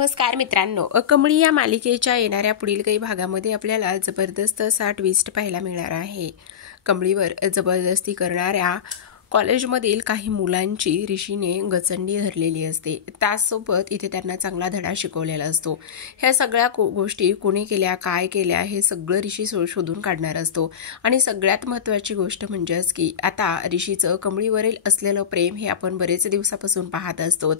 नमस्कार मित्रांनो, कमळी या मालिकेच्या येणाऱ्या पुढील काही भागामध्ये आपल्याला जबरदस्त असा ट्विस्ट पाहायला मिळणार आहे। कमळीवर जबरदस्ती करणाऱ्या कॉलेजमधील काही मुलांची ऋषीने गचंडी धरलेली असते। त्यासोबत इथे त्यांना चांगला धडा शिकवलेला असतो। ह्या सगळ्या गोष्टी कोणी केल्या, काय केल्या हे सगळं ऋषी शोधून काढणार असतो। आणि सगळ्यात महत्त्वाची गोष्ट म्हणजेच की आता ऋषीचं कमळीवरील असलेलं प्रेम हे आपण बरेच दिवसापासून पाहत असतो।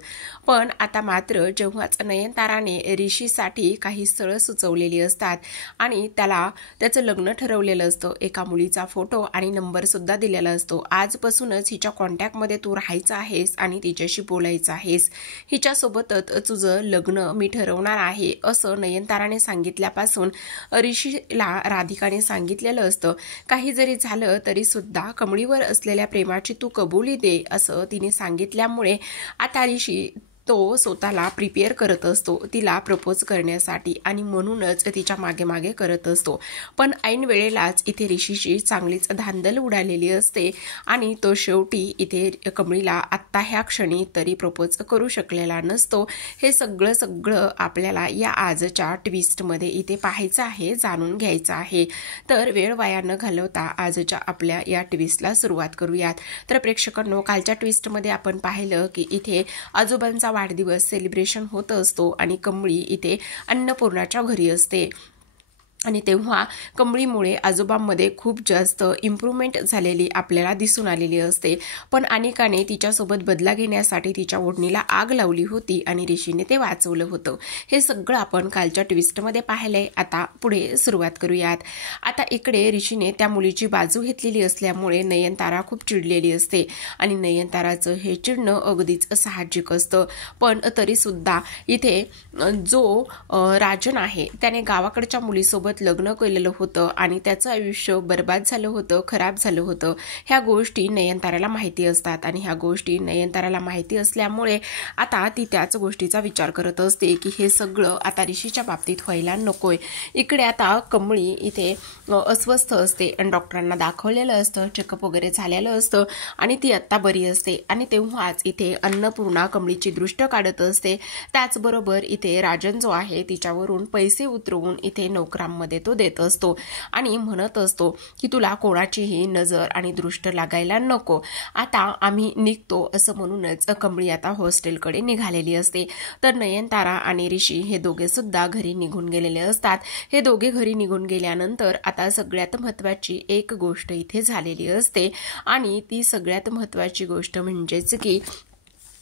पण आता मात्र जेव्हाच नयनताराने ऋषीसाठी काही स्थळं सुचवलेली असतात आणि त्याचं लग्न ठरवलेलं असतं, एका मुलीचा फोटो आणि नंबर सुद्धा दिलेला असतो। आजपासून हिच्या कॉन्टॅक्टमध्ये तू राहायचं आहेस आणि तिच्याशी बोलायचं आहेस, हिच्यासोबतच तुझं लग्न मी ठरवणार आहे असं नयनताराने सांगितल्यापासून ऋषीला राधिकाने सांगितलेलं असतं। काही जरी झालं तरी सुद्धा कमळीवर असलेल्या प्रेमाची तू कबुली दे असं तिने सांगितल्यामुळे आता ऋषी तो स्वतःला प्रिपेअर करत असतो तिला प्रपोज करण्यासाठी आणि म्हणूनच तिच्या मागे मागे करत असतो। पण ऐन वेळेलाच इथे ऋषीची चांगलीच धांदल उडालेली असते आणि तो शेवटी इथे कमळीला आत्ता ह्या क्षणी तरी प्रपोज करू शकलेला नसतो। हे सगळं आपल्याला या आजच्या ट्विस्टमध्ये इथे पाहायचं आहे, जाणून घ्यायचं आहे। तर वेळ वाया न घालवता आजच्या आपल्या या ट्विस्टला सुरुवात करूयात। तर प्रेक्षकांनो, कालच्या ट्विस्टमध्ये आपण पाहिलं की इथे आजोबांचा वाढदिवस सेलिब्रेशन होत असतो आणि कमळी इथे अन्नपूर्णाच्या घरी असते आणि तेव्हा कमळीमुळे आजोबांमध्ये खूप जास्त इम्प्रूव्हमेंट झालेली आपल्याला दिसून आलेली असते। पण अनेकाने तिच्यासोबत बदला घेण्यासाठी तिच्या ओढणीला आग लावली होती आणि ऋषीने ते वाचवलं होतं। हे सगळं आपण कालच्या ट्विस्टमध्ये पाहिलंय। आता पुढे सुरुवात करूयात। आता इकडे ऋषीने त्या मुलीची बाजू घेतलेली असल्यामुळे नयनतारा खूप चिडलेली असते आणि नयनताराचं हे चिडणं अगदीच साहजिक असतं। पण तरी सुद्धा इथे जो राजन आहे त्याने गावाकडच्या मुलीसोबत लग्न केलेलं होतं आणि त्याचं आयुष्य बर्बाद झालं होतं, खराब झालं होतं। ह्या गोष्टी नयनताराला माहिती असतात आणि ह्या गोष्टी नयनताराला माहिती असल्यामुळे आता ती त्याच गोष्टीचा विचार करत असते की हे सगळं आता ऋषीच्या बाबतीत व्हायला नकोय। इकडे आता कमळी इथे अस्वस्थ असते आणि डॉक्टरांना दाखवलेलं असतं, चेकअप वगैरे झालेलं असतं आणि ती आत्ता बरी असते आणि तेव्हाच इथे अन्नपूर्णा कमळीची दृष्ट काढत असते। त्याचबरोबर इथे राजन जो आहे तिच्यावरून पैसे उतरवून इथे नोकरांमध्ये तो देत असतो आणि म्हणत असतो की तुला कोणाचीही नजर आणि दृष्ट लागायला नको, आता आम्ही निघतो असं म्हणूनच कमळी आता हॉस्टेलकडे निघालेली असते। तर नयनतारा आणि ऋषी हे दोघे सुद्धा घरी निघून गेलेले असतात। हे दोघे घरी निघून गेल्यानंतर आता सगळ्यात महत्त्वाची एक गोष्ट इथे झालेली असते आणि ती सगळ्यात महत्त्वाची गोष्ट म्हणजेच की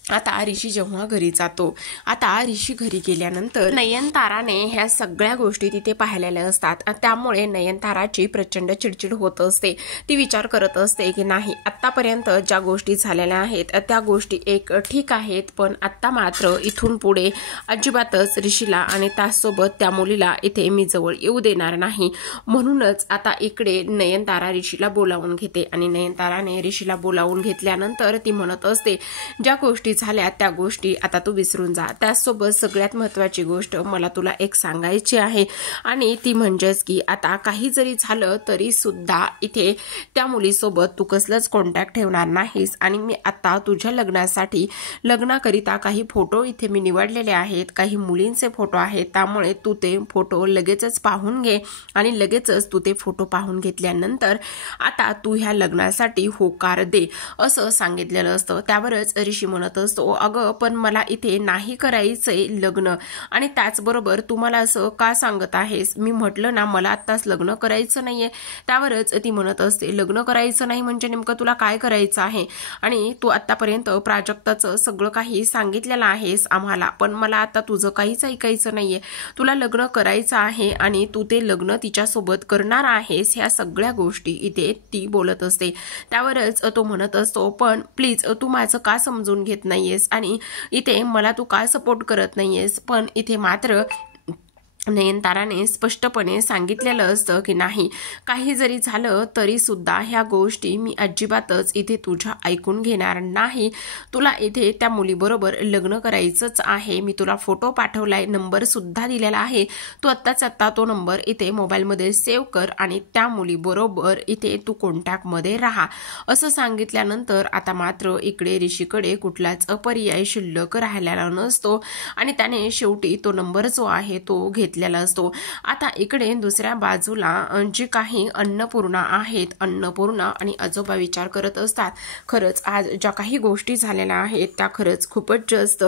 आता ऋषी जेव्हा घरी जातो, आता ऋषी घरी गेल्यानंतर नयनताराने ह्या सगळ्या गोष्टी तिथे पाहिलेल्या असतात। त्यामुळे नयनताराची प्रचंड चिडचिड होत असते। ती विचार करत असते की नाही, आत्तापर्यंत ज्या गोष्टी झालेल्या आहेत त्या गोष्टी एक ठीक आहेत, पण आत्ता मात्र इथून पुढे अजिबातच ऋषीला आणि त्यासोबत त्या मुलीला इथे मी जवळ येऊ देणार नाही। म्हणूनच आता इकडे नयनतारा ऋषीला बोलावून घेते आणि नयनताराने ऋषीला बोलावून घेतल्यानंतर ती म्हणत असते ज्या गोष्टी झाल्या त्या गोष्टी आता तू विसरून जा। त्यासोबत सगळ्यात महत्त्वाची गोष्ट मला तुला एक सांगायची आहे आणि ती म्हणजेच की आता काही जरी झालं तरी सुद्धा इथे त्या मुलीसोबत तू कसलंच कॉन्टॅक्ट ठेवणार नाहीस आणि मी आता तुझ्या लग्नाकरिता काही फोटो इथे मी निवडलेले आहेत, काही मुलींचे फोटो आहेत, त्यामुळे तू ते फोटो लगेचच पाहून घे आणि लगेचच तू ते फोटो पाहून घेतल्यानंतर आता तू ह्या लग्नासाठी होकार दे असं सांगितलेलं असतं। त्यावरच ऋषी म्हणत असतो अगं पण मला इथे नाही करायचंय लग्न आणि त्याचबरोबर तू मला असं का सांगत आहेस, मी म्हटलं ना मला आत्ताच लग्न करायचं नाहीये। त्यावरच ती म्हणत असते लग्न करायचं नाही म्हणजे नेमकं तुला काय करायचं आहे आणि तू आत्तापर्यंत प्राजक्ताचं सगळं काही सांगितलेलं आहेस आम्हाला, पण मला आता तुझं काहीच ऐकायचं नाहीये, तुला लग्न करायचं आहे आणि तू ते लग्न तिच्यासोबत करणार आहेस, ह्या सगळ्या गोष्टी इथे ती बोलत असते। त्यावरच तो म्हणत असतो पण प्लीज तू माझं का समजून घेत नाहीयेस आणि इथे मला तू का सपोर्ट करत नाहीयेस। पण इथे मात्र नयनताराने स्पष्टपणे सांगितलेलं असतं की नाही, काही जरी झालं तरी सुद्धा ह्या गोष्टी मी अजिबातच इथे तुझ्या ऐकून घेणार नाही. तुला इथे त्या मुलीबरोबर लग्न करायचंच आहे. मी तुला फोटो पाठवलाय, नंबर सुद्धा दिलेला आहे. तू आत्ताच आत्ता तो नंबर इथे मोबाईलमध्ये सेव्ह कर आणि त्या मुलीबरोबर इथे तू कॉन्टॅक्टमध्ये राहा, असं सांगितल्यानंतर आता मात्र इकडे ऋषीकडे कुठलाच पर्याय शिल्लक राहिलेला नसतो आणि त्याने शेवटी तो नंबर जो आहे तो घेतलेला असतो. आता इकडे दुसऱ्या बाजूला जी काही अन्नपूर्णा आहेत, अन्नपूर्णा आणि आजोबा विचार करत असतात, खरंच आज ज्या काही गोष्टी झालेल्या आहेत त्या खरंच खूपच जास्त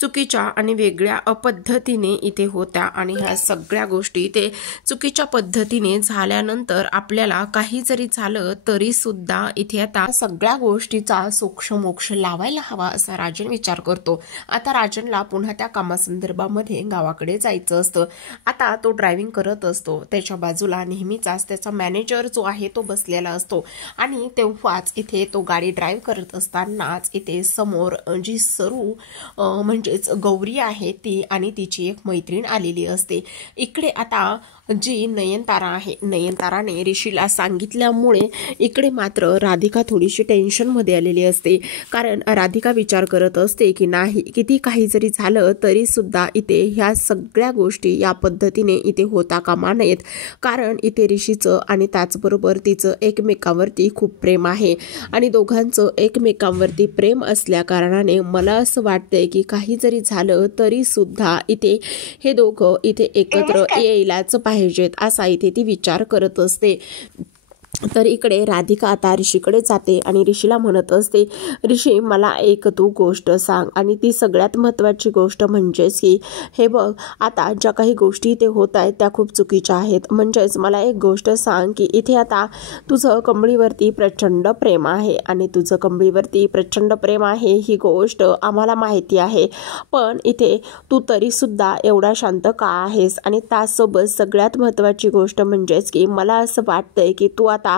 चुकीच्या आणि वेगळ्या पद्धतीने इथे होत्या आणि ह्या सगळ्या गोष्टी इथे चुकीच्या पद्धतीने झाल्यानंतर आपल्याला काही जरी झालं तरी सुद्धा इथे आता सगळ्या गोष्टीचा सोक्षमोक्ष लावायला हवा असा राजन विचार करतो. आता राजनला पुन्हा त्या कामासंदर्भामध्ये गावाकडे जायचं असतं. आता तो ड्रायव्हिंग करत असतो, त्याच्या बाजूला नेहमीचाच त्याचा मॅनेजर जो आहे तो बसलेला असतो आणि तेव्हाच इथे तो गाडी ड्राईव्ह करत असतानाच इथे समोर जी सरू म्हणजेच गौरी आहे ती आणि तिची एक मैत्रीण आलेली असते. इकडे आता जी नयनतारा आहे, नयनताराने ऋषीला सांगितल्यामुळे इकडे मात्र राधिका थोडीशी टेन्शनमध्ये आलेली असते, कारण राधिका विचार करत असते की नाही, किती काही जरी झालं तरी सुद्धा इथे ह्या सगळ्या गोष्टी या पद्धतीने इथे होता कामा नयेत, कारण इथे ऋषीचं आणि त्याचबरोबर तिचं एकमेकांवरती खूप प्रेम आहे आणि दोघांचं एकमेकांवरती प्रेम असल्या कारणाने मला असं वाटतंय की काही जरी झालं तरी सुद्धा इथे हे दोघं इथे एकत्र यायलाच पाहिजेत असा इथे ती विचार करत असते. तर इकडे राधिका आता ऋषीकडे जाते आणि ऋषीला म्हणत असते, ऋषी मला एक तू गोष्ट सांग, आणि ती सगळ्यात महत्त्वाची गोष्ट म्हणजेच की हे बघ, आता ज्या काही गोष्टी इथे होत आहेत त्या खूप चुकीच्या आहेत. म्हणजेच मला एक गोष्ट सांग की इथे आता तुझं कमळीवरती प्रचंड प्रेम आहे आणि तुझं कमळीवरती प्रचंड प्रेम आहे ही गोष्ट आम्हाला माहिती आहे, पण इथे तू तरीसुद्धा एवढा शांत का आहेस? आणि त्यासोबत सगळ्यात महत्त्वाची गोष्ट म्हणजेच की मला असं वाटतंय की तू आता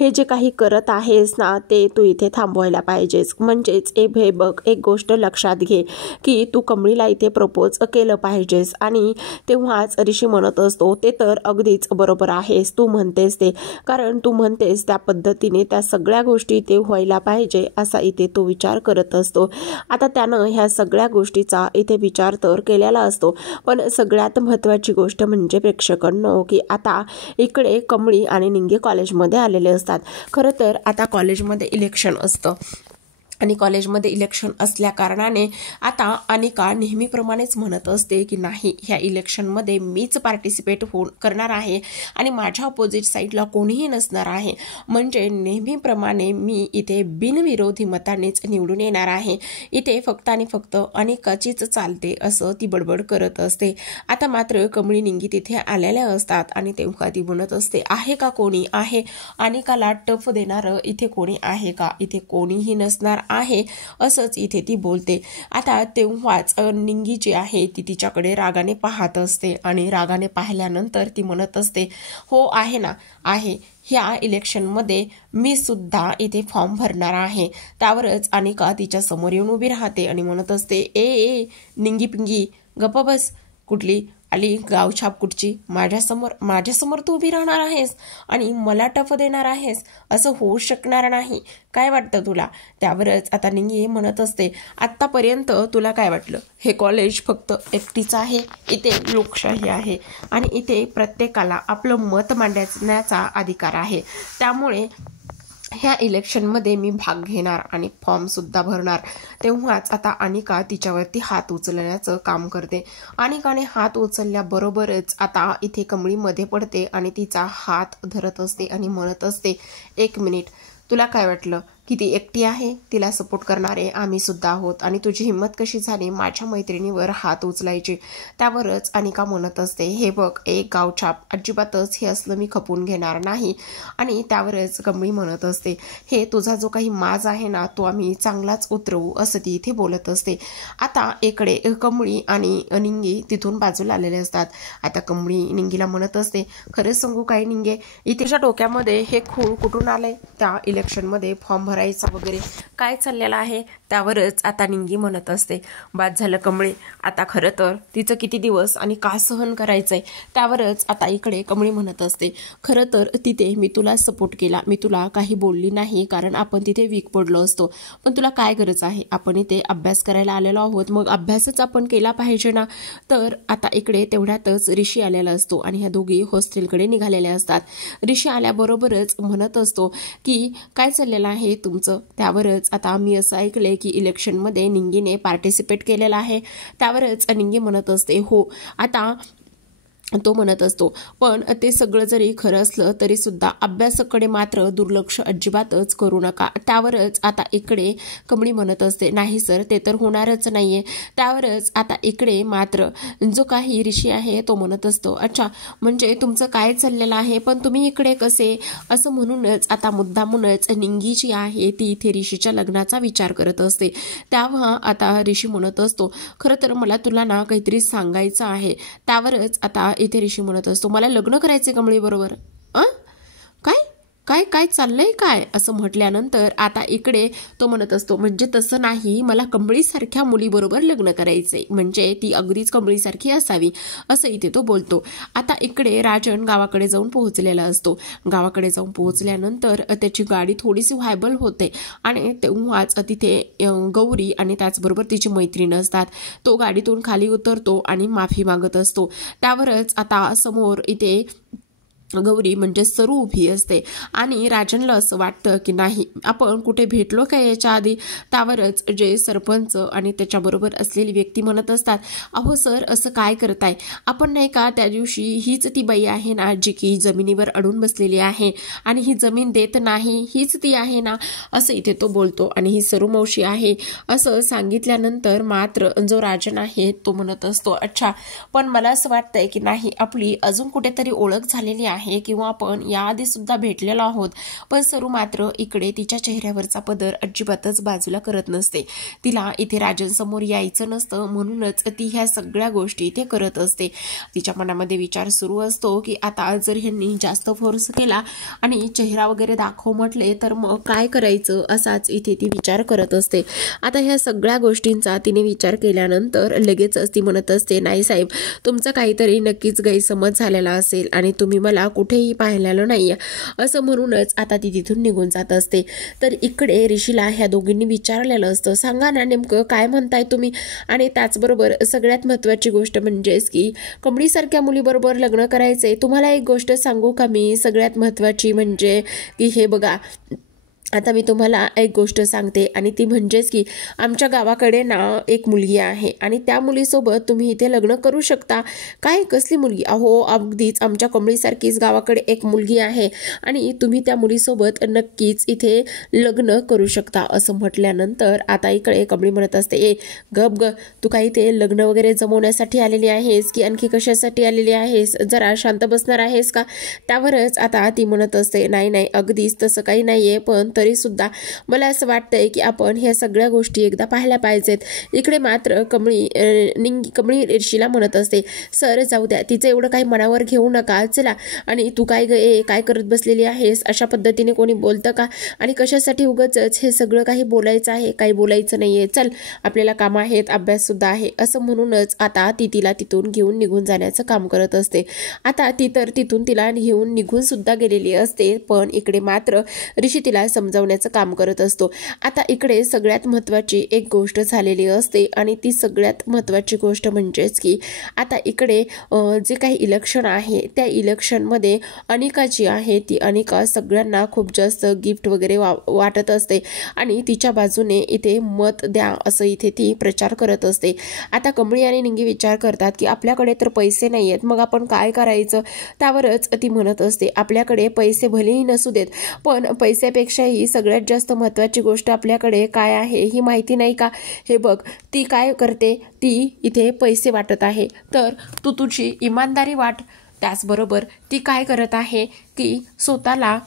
हे जे काही करत आहेस ना ते तू इथे थांबवायला पाहिजेस. म्हणजेच हे बघ, एक गोष्ट लक्षात घे की तू कमळीला इथे प्रपोज केलं पाहिजेस. आणि तेव्हाच ऋषी म्हणत असतो, ते तर अगदीच बरोबर आहेस तू म्हणतेस ते, कारण तू म्हणतेस त्या पद्धतीने त्या सगळ्या गोष्टी इथे व्हायला पाहिजे असा इथे तो विचार करत असतो. आता त्यानं ह्या सगळ्या गोष्टीचा इथे विचार तर केलेला असतो, पण सगळ्यात महत्त्वाची गोष्ट म्हणजे प्रेक्षकांनो की आता इकडे कमळी आणि निंगे कॉलेजमध्ये आलेले असतात. खरं तर आता कॉलेजमध्ये इलेक्शन असतं आणि कॉलेजमध्ये इलेक्शन असल्या कारणाने आता अनिका नेहमीप्रमाणेच म्हणत असते की नाही, ह्या इलेक्शनमध्ये मीच पार्टिसिपेट करणार आहे आणि माझ्या अपोजिट साईडला कोणीही नसणार आहे. म्हणजे नेहमीप्रमाणे मी इथे बिनविरोधी मतानेच निवडून येणार आहे. इथे फक्त आणि फक्त अनिकाचीच चालते असं ती बडबड करत असते. आता मात्र कमळी निंगी तिथे आलेल्या असतात आणि तेव्हा ती म्हणत असते, आहे का कोणी? आहे. अनिकाला टफ देणारं इथे कोणी आहे का? इथे कोणीही नसणार आहे असंच इथे ती बोलते. आता तेव्हाच निंगी जी आहे ती तिच्याकडे रागाने पाहत असते आणि रागाने पाहिल्यानंतर ती म्हणत असते, हो आहे ना, आहे. ह्या इलेक्शनमध्ये मी सुद्धा इथे फॉर्म भरणार आहे. त्यावरच अनिका तिच्या समोर येऊन उभी राहते आणि म्हणत असते, ए निंगी पिंगी गप्प बस, कुठली आली गावछाप कुठची? माझ्यासमोर तू उभी राहणार आहेस आणि मला टफ देणार आहेस? असं होऊ शकणार नाही. काय वाटतं तुला? त्यावरच आता निंगी म्हणत असते, आत्तापर्यंत तुला काय वाटलं? हे कॉलेज फक्त एकटीच आहे, इथे लोकशाही आहे आणि इथे प्रत्येकाला आपलं मत मांडण्याचा अधिकार आहे. त्यामुळे ह्या इलेक्शनमध्ये मी भाग घेणार आणि फॉर्मसुद्धा भरणार. तेव्हाच आता अनिका तिच्यावरती हात उचलण्याचं काम करते. अनिकाने हात उचलल्याबरोबरच आता इथे कमळीमध्ये पडते आणि तिचा हात धरत असते आणि म्हणत असते, एक मिनिट, तुला काय वाटलं की ती एकटी आहे? तिला सपोर्ट करणारे आम्ही सुद्धा आहोत आणि तुझी हिंमत कशी झाली माझ्या मैत्रिणीवर हात उचलायची? त्यावरच अनिका म्हणत असते, हे बघ, एक गावछाप, अजिबातच हे असलं मी खपून घेणार नाही. आणि त्यावरच कमळी म्हणत असते, हे तुझा जो काही माज आहे ना तो आम्ही चांगलाच उतरवू असं ती इथे बोलत असते. आता इकडे कमळी आणि निंगी तिथून बाजूला आलेले असतात. आता कमळी निंगीला म्हणत असते, खरंच सांगू काय निंगे, इथे तुझ्या डोक्यामध्ये हे खूळ कुठून आलंय? त्या इलेक्शनमध्ये फॉर्म भरायचा वगैरे काय चाललेलं आहे त्यावरच आता निंगी म्हणत असते, बाद झालं कमळे, आता खरं तर तिचं किती दिवस आणि का सहन करायचंय त्यावरच आता इकडे कमळी म्हणत असते, खरं तर तिथे मी तुला सपोर्ट केला, मी तुला काही बोलली नाही कारण आपण तिथे वीक पडलो असतो, पण तुला काय गरज आहे, आपण इथे अभ्यास करायला आलेलो आहोत, मग अभ्यासच आपण केला पाहिजे ना. तर आता इकडे तेवढ्यातच ऋषी आलेला असतो आणि ह्या दोघी हॉस्टेलकडे निघालेल्या असतात. ऋषी आल्याबरोबरच म्हणत असतो की काय चाललेलं आहे तुमचं, त्यावरच आता मी असं ऐकलंय की इलेक्शनमध्ये निंगीने पार्टिसिपेट केलेला आहे. त्यावरच निंगी म्हणत असते, हो. आता तो म्हणत असतो, पण ते सगळं जरी खरं असलं तरी सुद्धा अभ्यासाकडे मात्र दुर्लक्ष अजिबातच करू नका. त्यावरच आता इकडे कमळी म्हणत असते, नाही सर, ते तर होणारच नाहीये. त्यावरच आता इकडे मात्र जो काही ऋषी आहे तो म्हणत असतो, अच्छा, म्हणजे तुमचं काय चाललेलं आहे, पण तुम्ही इकडे कसे, असं म्हणूनच आता मुद्दामूनच निंगी जी आहे ती इथे ऋषीच्या लग्नाचा विचार करत असते. तेव्हा आता ऋषी म्हणत असतो, खरं तर मला तुला ना काहीतरी सांगायचं आहे. त्यावरच आता इथे ऋषी म्हणत असतो, मला लग्न करायचे कमळी बरोबर. काय काय काय चाललंय काय, असं म्हटल्यानंतर आता इकडे तो म्हणत असतो, म्हणजे तसं नाही, मला कमळीसारख्या मुलीबरोबर लग्न करायचंय, म्हणजे ती अगदीच कमळीसारखी असावी, असं इथे तो बोलतो. आता इकडे राजन गावाकडे जाऊन पोहोचलेला असतो. गावाकडे जाऊन पोहोचल्यानंतर त्याची गाडी थोडीशी व्हायबल होते आणि तेव्हाच तिथे गौरी आणि त्याचबरोबर तिची मैत्रीण असतात. तो गाडीतून खाली उतरतो आणि माफी मागत असतो. त्यावरच आता समोर इथे गौरी म्हणजे सरू उभी असते आणि राजनला असं वाटतं की नाही, आपण कुठे भेटलो काय याच्या आधी. त्यावरच जे सरपंच आणि त्याच्याबरोबर असलेली व्यक्ती म्हणत असतात, अहो सर, असं काय करताय, आपण नाही का त्या दिवशी हीच ती बाई आहे ना जी की जमिनीवर अडून बसलेली आहे आणि ही जमीन देत नाही, हीच ती आहे ना, असं इथे तो बोलतो. आणि ही सरू मावशी आहे असं सांगितल्यानंतर मात्र जो राजन आहे तो म्हणत असतो, अच्छा, पण मला असं वाटतंय की नाही, आपली अजून कुठेतरी ओळख झालेली आहे किंवा आपण याआधी सुद्धा भेटलेलो आहोत. पण सरू मात्र इकडे तिच्या चेहऱ्यावरचा पदर अजिबातच बाजूला करत नसते. तिला इथे राजन समोर यायचं नसतं, म्हणूनच ती ह्या सगळ्या गोष्टी इथे करत असते. तिच्या मनामध्ये विचार सुरू असतो की आता जर ह्यांनी जास्त फोर्स केला आणि चेहरा वगैरे दाखव म्हटले तर मग काय करायचं, असाच इथे ती विचार करत असते. आता ह्या सगळ्या गोष्टींचा तिने विचार केल्यानंतर लगेचच ती म्हणत असते, नाही साहेब, तुमचा काहीतरी नक्कीच गैरसमज झालेला असेल आणि तुम्ही मला कुठेही पाहिलेलं नाहीये, असं म्हणूनच आता ती तिथून निघून जात असते. तर इकडे ऋषीला ह्या दोघींनी विचारलेलं असतं, सांगा ना नेमकं काय म्हणताय तुम्ही, आणि त्याचबरोबर सगळ्यात महत्त्वाची गोष्ट म्हणजेच की कमळीसारख्या मुलीबरोबर लग्न करायचंय. तुम्हाला एक गोष्ट सांगू का मी, सगळ्यात महत्त्वाची म्हणजे की हे बघा, आता मी तुम्हाला एक गोष्ट सांगते आणि ती म्हणजेच की आमच्या गावाकडे ना एक मुलगी आहे आणि त्या मुलीसोबत तुम्ही इथे लग्न करू शकता. काय, कसली मुलगी, अहो अगदीच आमच्या कमळीसारखीच गावाकडे एक मुलगी आहे आणि तुम्ही त्या मुलीसोबत नक्कीच इथे लग्न करू शकता, असं म्हटल्यानंतर आता इकडे कमळी म्हणत असते, ए गप ग, तू काही ते लग्न वगैरे जमवण्यासाठी आलेली आहेस की आणखी कशासाठी आलेली आहेस, जरा शांत बसणार आहेस का. त्यावरच आता ती म्हणत असते, नाही नाही, अगदीच तसं काही नाहीये, पण तरी सुद्धा मला असं वाटतंय की आपण ह्या सगळ्या गोष्टी एकदा पाहायला पाहिजेत. इकडे मात्र कमळी ऋषीला म्हणत असते, सर जाऊ द्या, तिचं एवढं काही मनावर घेऊ नका, चला. आणि तू काय काय करत बसलेली आहेस, अशा पद्धतीने कोणी बोलतं का, आणि कशासाठी उगाचच हे सगळं काही बोलायचं आहे, काही बोलायचं नाहीये, चल आपल्याला कामं आहेत, अभ्यास सुद्धा आहे, असं म्हणूनच आता ती तिला तिथून घेऊन निघून जाण्याचं काम करत असते. आता ती तर तिथून तिला घेऊन निघून सुद्धा गेलेली असते, पण इकडे मात्र ऋषी तिला समजावण्याचं काम करत असतो. आता इकडे सगळ्यात महत्त्वाची एक गोष्ट झालेली असते आणि ती सगळ्यात महत्त्वाची गोष्ट म्हणजेच की आता इकडे जे काही इलेक्शन आहे त्या इलेक्शनमध्ये अनिका जी आहे ती अनिका सगळ्यांना खूप जास्त गिफ्ट वगैरे वाटत असते आणि तिच्या बाजूने इथे मत द्या असं इथे ती प्रचार करत असते. आता कमळी आणि निंगी विचार करतात की आपल्याकडे तर पैसे नाही आहेत, मग आपण काय करायचं. त्यावरच ती म्हणत असते, आपल्याकडे पैसे भलेही नसू देत, पण पैशापेक्षाही सगळ्यात जास्त महत्त्वाची गोष्ट आपल्याकडे काय आहे ही माहिती नाही का. हे बघ, ती काय करते, ती इथे पैसे वाटत आहे, तर तू तुझी इमानदारी वाट. त्याचबरोबर ती काय करत आहे की स्वतःला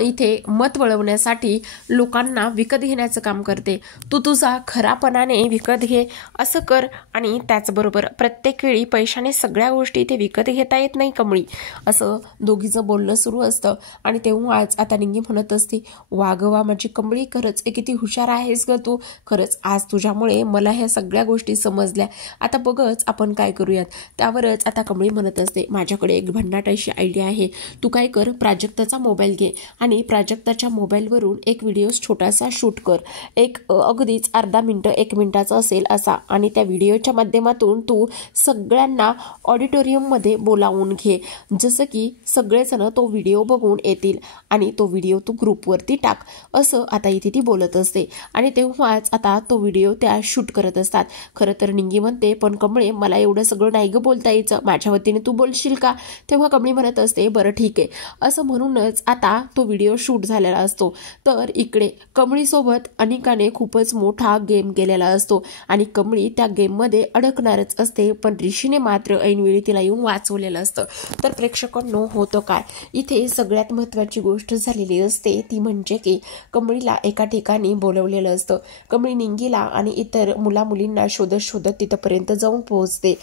इथे मत वळवण्यासाठी लोकांना विकत घेण्याचं काम करते. तू तुझा खरापणाने विकत घे, असं कर. आणि त्याचबरोबर प्रत्येक वेळी पैशाने सगळ्या गोष्टी इथे विकत घेता येत नाही कमळी, असं दोघीचं बोलणं सुरू असतं. आणि तेव्हाच आता निंगी म्हणत असते, वा ग वा माझी कमळी, खरंच किती हुशार आहेस ग तू. खरंच आज तुझ्यामुळे मला ह्या सगळ्या गोष्टी समजल्या. आता बघच आपण काय करूयात. त्यावरच आता कमळी म्हणत असते, माझ्याकडे एक भन्नाट अशी आयडिया आहे. तू काय कर, प्राजक्ताचा मोबाईल घे आणि प्राजक्ताच्या मोबाईलवरून एक व्हिडिओ छोटासा शूट कर. एक अगदीच अर्धा मिनिट 1 मिनिटाचा असेल असा. आणि त्या व्हिडिओच्या माध्यमातून तू सगळ्यांना ऑडिटोरियममध्ये बोलावून घे, जसं की सगळेजण तो व्हिडिओ बघून येतील आणि तो व्हिडिओ तू ग्रुपवरती टाक, असं आता इथे ती बोलत असते. आणि तेव्हाच आता तो व्हिडिओ त्या शूट करत असतात. खरं तर निंगी म्हणते, पण कमळे मला एवढं सगळं नाही ग बोलता यायचं, माझ्या वतीने तू बोलशील का. तेव्हा कमळी म्हणत असते, बरं ठीक आहे. असं म्हणूनच आता तो व्हिडिओ शूट झालेला असतो. तर इकडे कमळीसोबत अनिकाने खूपच मोठा गेम केलेला असतो आणि कमळी त्या गेममध्ये अडकणारच असते. पण ऋषीने मात्र ऐनवेळी तिला येऊन वाचवलेलं असतं. तर प्रेक्षकांनो, होतं काय, इथे सगळ्यात महत्त्वाची गोष्ट झालेली असते ती म्हणजे की कमळीला एका ठिकाणी बोलवलेलं असतं. कमळी निंगीला आणि इतर मुलामुलींना शोधत शोधत तिथपर्यंत जाऊन पोहोचते.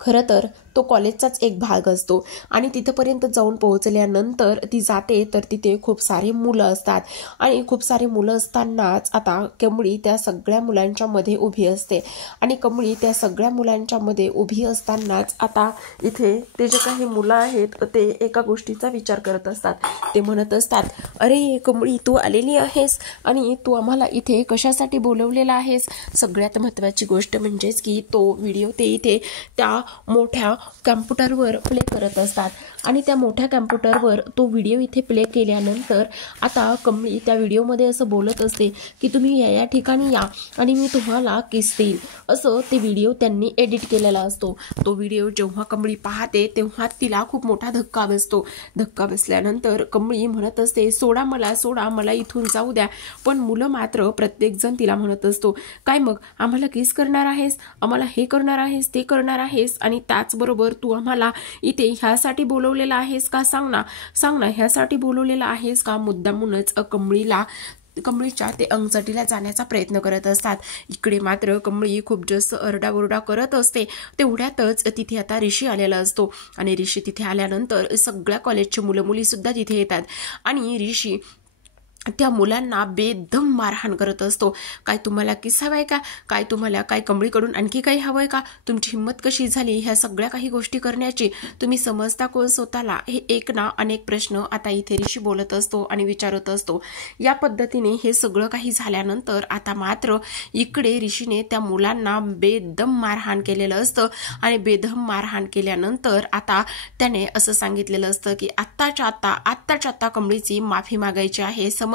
खरं तर तो कॉलेजचाच एक भाग असतो आणि तिथपर्यंत जाऊन पोहोचल्यानंतर ती जाते तर तिथे खूप सारे मुलं असतात. आणि खूप सारे मुलं असतानाच आता कमळी त्या सगळ्या मुलांच्या मध्ये उभी असते. आणि कमळी त्या सगळ्या मुलांच्या मध्ये उभी असतानाच आता इथे ते जे काही मुलं आहेत ते एका गोष्टीचा विचार करत असतात. ते म्हणत असतात, अरे कमळी, तू आलेली आहेस आणि तू आम्हाला इथे कशासाठी बोलवलेला आहेस. सगळ्यात महत्त्वाची गोष्ट म्हणजेच की तो व्हिडिओ ते इथे त्या मोठ्या कॅम्प्युटरवर प्ले करत असतात. आणि त्या मोठ्या कॅम्प्युटरवर तो व्हिडिओ इथे प्ले केल्यानंतर आता कमळी त्या व्हिडिओमध्ये असं बोलत असते की तुम्ही या ठिकाणी या आणि मी तुम्हाला किस देईल, असं ते व्हिडिओ त्यांनी एडिट केलेला असतो. तो व्हिडिओ जेव्हा कमळी पाहते तेव्हा तिला खूप मोठा धक्का बसतो. धक्का बसल्यानंतर कमळी म्हणत असते, सोडा मला इथून जाऊ द्या. पण मुलं मात्र प्रत्येकजण तिला म्हणत असतो, काय मग आम्हाला किस करणार आहेस, आम्हाला हे करणार आहेस, ते करणार आहेस आणि त्याचबरोबर तू आम्हाला इथे ह्यासाठी बोलवलेला आहेस का, सांग ना ह्यासाठी बोलवलेला आहेस का. मुद्दामूनच कमळीच्या ते अंगचटीला जाण्याचा प्रयत्न करत असतात. इकडे मात्र कमळी खूप जास्त अरडाओरडा करत असते. तेवढ्यातच तिथे आता ऋषी आलेला असतो आणि ऋषी तिथे आल्यानंतर सगळ्या कॉलेजचे मुलं मुली सुद्धा तिथे येतात आणि ऋषी त्या मुलांना बेदम मारहाण करत असतो. काय तुम्हाला किस हवाय का, काय तुम्हाला काय कमळीकडून आणखी काही हवंय का, तुमची हिंमत कशी झाली ह्या सगळ्या काही गोष्टी करण्याची, तुम्ही समजता कोण स्वतःला. हे एक ना अनेक प्रश्न आता इथे ऋषी बोलत असतो आणि विचारत असतो. या पद्धतीने हे सगळं काही झाल्यानंतर आता मात्र इकडे ऋषीने त्या मुलांना बेदम मारहाण केलेलं असतं. आणि बेदम मारहाण केल्यानंतर आता त्याने असं सांगितलेलं असतं की आत्ताच्या आत्ता कमळीची माफी मागायची आहे, समजलं.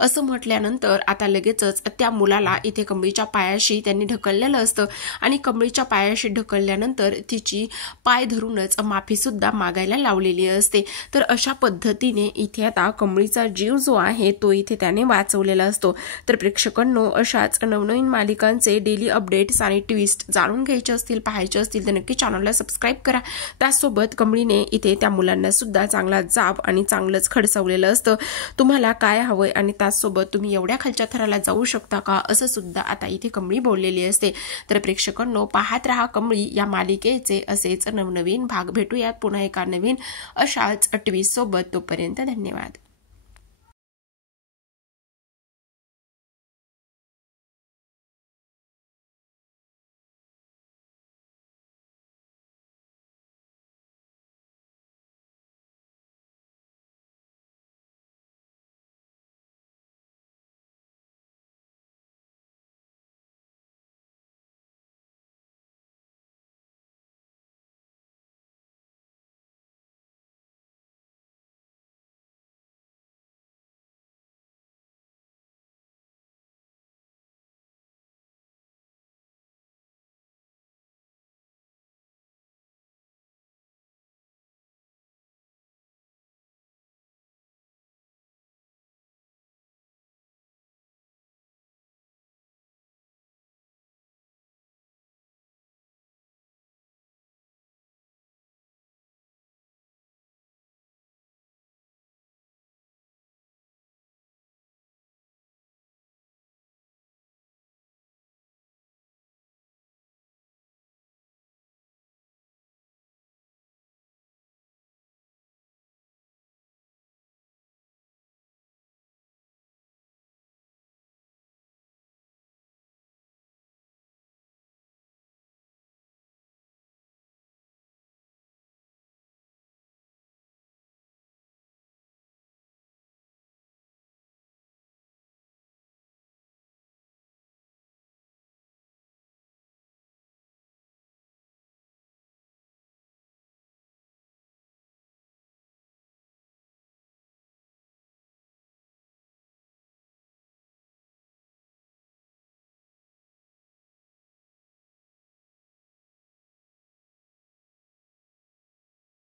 असं म्हटल्यानंतर आता लगेचच त्या मुलाला इथे कमळीच्या पायाशी त्यांनी ढकललेलं असतं आणि कमळीच्या पायाशी ढकलल्यानंतर तिची पाय धरूनच माफी सुद्धा मागायला लावलेली असते. तर अशा पद्धतीने इथे आता कमळीचा जीव जो आहे तो इथे त्याने वाचवलेला असतो. तर प्रेक्षकांनो, अशाच नवनवीन मालिकांचे डेली अपडेट्स आणि ट्विस्ट जाणून घ्यायचे असतील, पाहायचे असतील तर नक्की चॅनलला सबस्क्राईब करा. त्यासोबत कमळीने इथे त्या मुलांना सुद्धा चांगला जाब आणि चांगलंच खडसवलेलं असतं. तुम्हाला काय हवंय आणि त्याचसोबत तुम्ही एवढ्या खालच्या थराला जाऊ शकता का, असं सुद्धा आता इथे कमळी बोललेली असते. तर प्रेक्षकांनो, पाहत रहा कमळी या मालिकेचे असेच नवनवीन भाग. भेटूयात पुन्हा एका नवीन अशाच ट्विस्ट सोबत. तोपर्यंत धन्यवाद.